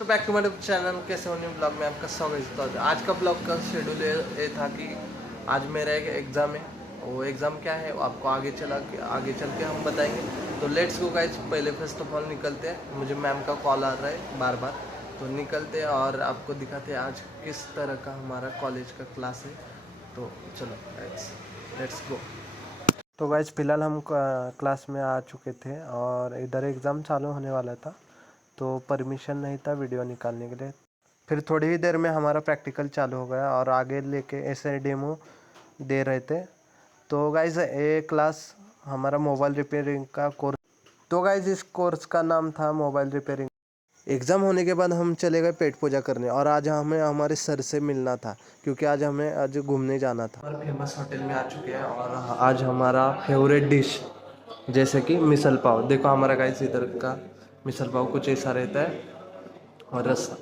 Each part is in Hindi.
तो बैक टू माय चैनल। कैसे हो न्यू ब्लॉग में आपका स्वागत है। आज का ब्लॉग का शेड्यूल ये था कि आज मेरा एक एग्ज़ाम है। वो एग्ज़ाम क्या है वो आपको आगे चल के हम बताएंगे। तो लेट्स गो गाइस। पहले फर्स्ट ऑफ ऑल निकलते हैं। मुझे मैम का कॉल आ रहा है बार बार, तो निकलते हैं और आपको दिखाते हैं आज किस तरह का हमारा कॉलेज का क्लास है। तो चलो गाइस लेट्स गो। तो गाइस फिलहाल हम क्लास में आ चुके थे और इधर एग्ज़ाम चालू होने वाला था, तो परमिशन नहीं था वीडियो निकालने के लिए। फिर थोड़ी ही देर में हमारा प्रैक्टिकल चालू हो गया और आगे लेके ऐसे डेमो दे रहे थे। तो गाइज ये क्लास हमारा मोबाइल रिपेयरिंग का कोर्स। तो गाइज इस कोर्स का नाम था मोबाइल रिपेयरिंग। एग्ज़ाम होने के बाद हम चले गए पेट पूजा करने और आज हमें हमारे सर से मिलना था क्योंकि आज घूमने जाना था। और फेमस होटल में आ चुके हैं और आज हमारा फेवरेट डिश जैसे कि मिसल पाव। देखो हमारा गाइस इधर का मिसल पाव कुछ ऐसा रहता है और रस्सा।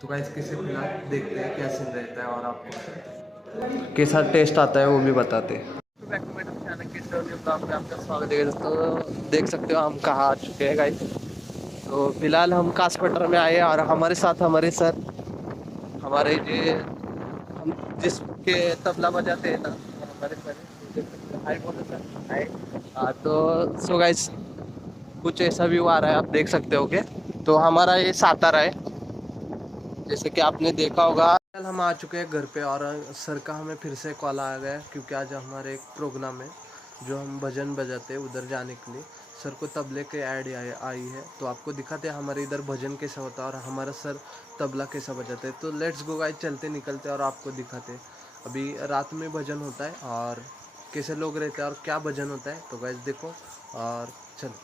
तो गाइस किसी फिलहाल देखते हैं क्या सीन रहता है और आपको कैसा टेस्ट आता है वो भी बताते हैं। आपका स्वागत है। तो देख सकते हो हम कहाँ आ चुके हैं गाइस। तो फिलहाल हम कासपटर में आए और हमारे साथ हमारे सर, हमारे हम जिसके तबला बजाते हैं ना हमारे सर। हाय बोलो सर। हाय। तो सो गाइस कुछ ऐसा व्यू आ रहा है, आप देख सकते हो के। तो हमारा ये सातारा है जैसे कि आपने देखा होगा। कल हम आ चुके हैं घर पे और सर का हमें फिर से कॉल आ गया क्योंकि आज हमारे एक प्रोग्राम है जो हम भजन बजाते हैं उधर जाने के लिए। सर को तबले के ऐड आई है, तो आपको दिखाते हैं हमारे इधर भजन कैसा होता है और हमारा सर तबला कैसा बजाते हैं। तो लेट्स गो गाइस, चलते निकलते और आपको दिखाते हैं। अभी रात में भजन होता है और कैसे लोग रहते हैं और क्या भजन होता है। तो गाइस देखो और चलो।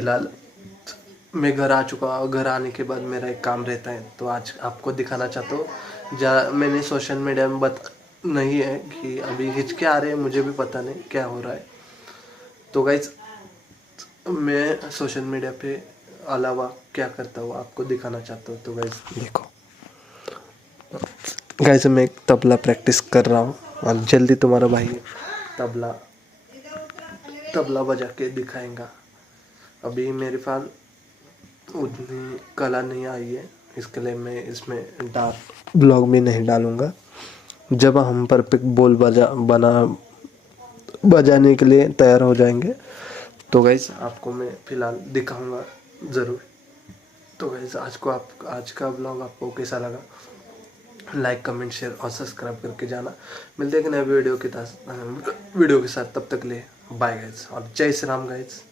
फिलहाल मैं घर आ चुका हूँ। घर आने के बाद मेरा एक काम रहता है, तो आज आपको दिखाना चाहता हूँ। मैंने सोशल मीडिया में नहीं है कि अभी हिचके आ रहे हैं, मुझे भी पता नहीं क्या हो रहा है। तो गाइज मैं सोशल मीडिया पे अलावा क्या करता हूँ आपको दिखाना चाहता हूँ। तो गाइज देखो, गाइज मैं एक तबला प्रैक्टिस कर रहा हूँ और जल्दी तुम्हारा भाई तबला तबला बजा के दिखाएगा। अभी मेरे पास उतनी कला नहीं आई है, इसके लिए मैं इसमें ब्लॉग भी नहीं डालूँगा। जब हम परफेक्ट बोल बजाने के लिए तैयार हो जाएंगे तो गाइस आपको मैं फ़िलहाल दिखाऊंगा ज़रूर। तो गाइस आज का ब्लॉग आपको कैसा लगा, लाइक कमेंट शेयर और सब्सक्राइब करके जाना। मिलते हैं एक नए वीडियो के साथ। तब तक ले बाय गाइस और जय श्री राम गाइस।